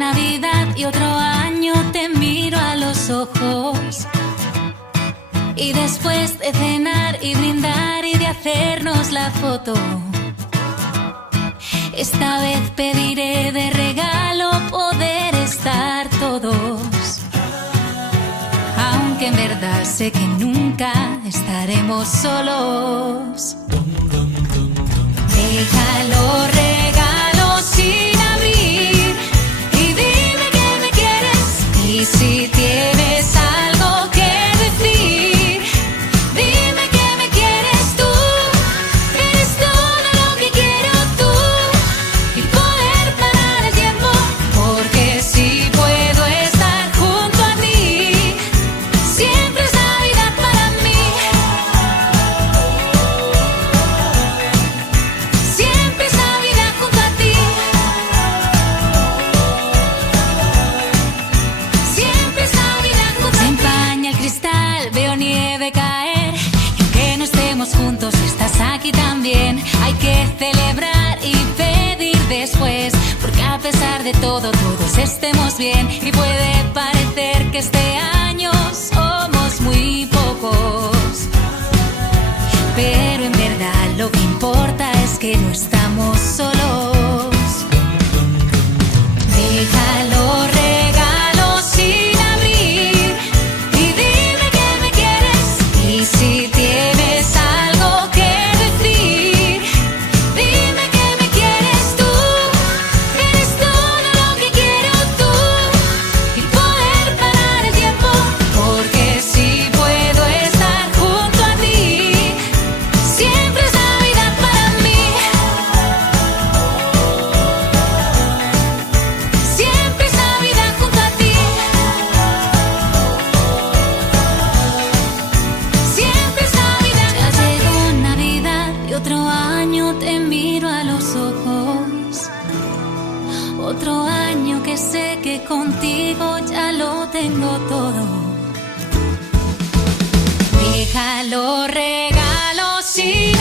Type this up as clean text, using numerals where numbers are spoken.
Navidad y otro año te miro a los ojos. Y después de cenar y brindar y de hacernos la foto, esta vez pediré de regalo poder estar todos. Aunque en verdad sé que nunca estaremos solos. Déjalo, regalo sin abrir y dime que me quieres. Y si tienes algo que decir, dime que me quieres tú. Eres todo lo que quiero tú y poder parar el tiempo, porque si puedo estar junto a ti, siempre es Navidad para mí. Siempre es Navidad junto a ti. Siempre es Navidad junto a ti. Se empaña el cristal, veo nieve caer. Y aunque no estemos juntos, estás aquí también. Hay que celebrar y pedir después, porque a pesar de todo, todos estemos bien. Y puede parecer que este año somos muy pocos, pero en verdad lo que importa es que no estamos solos. Déjalo, regalo sin abrir y dime que me quieres. Y si tienes algo que decir, dime que me quieres tú. Eres todo lo que quiero tú y poder parar el tiempo, porque si puedo estar junto a ti, siempre es Navidad para mí. Siempre es Navidad junto a ti. Siempre es Navidad. Ya llegó Navidad y otro año te miro a los ojos. Otro año que sé que contigo ya lo tengo todo. Déjalo, regalo sin